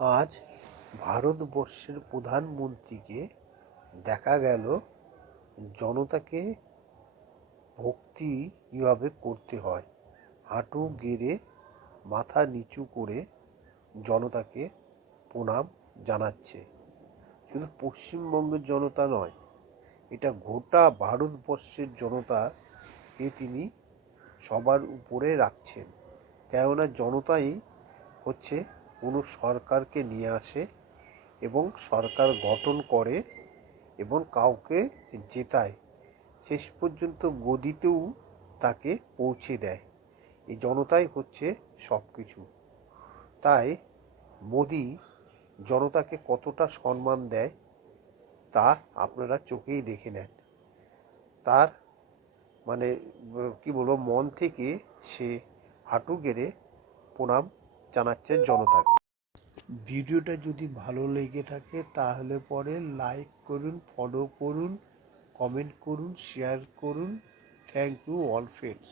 আজ ভারতবর্ষের প্রধানমন্ত্রীকে দেখা গেল জনতাকে ভক্তি কীভাবে করতে হয়, হাঁটু গেড়ে মাথা নিচু করে জনতাকে প্রণাম জানাচ্ছে। শুধু পশ্চিমবঙ্গের জনতা নয়, এটা গোটা ভারতবর্ষের জনতাকে তিনি সবার উপরে রাখছেন। কেননা জনতাই হচ্ছে কোনো সরকারকে নিয়ে আসে এবং সরকার গঠন করে এবং কাউকে জেতায়, শেষ পর্যন্ত গদিতেও তাকে পৌঁছে দেয়। এই জনতাই হচ্ছে সব কিছু। তাই মোদি জনতাকে কতটা সম্মান দেয় তা আপনারা চোখেই দেখে নেন। তার মানে কি বলবো, মন থেকে সে হাঁটু গেড়ে প্রণাম জানাচ্ছে জনতাকে। ভিডিওটা যদি ভালো লেগে থাকে তাহলে পরে লাইক করুন, ফলো করুন, কমেন্ট করুন, শেয়ার করুন। Thank you all friends.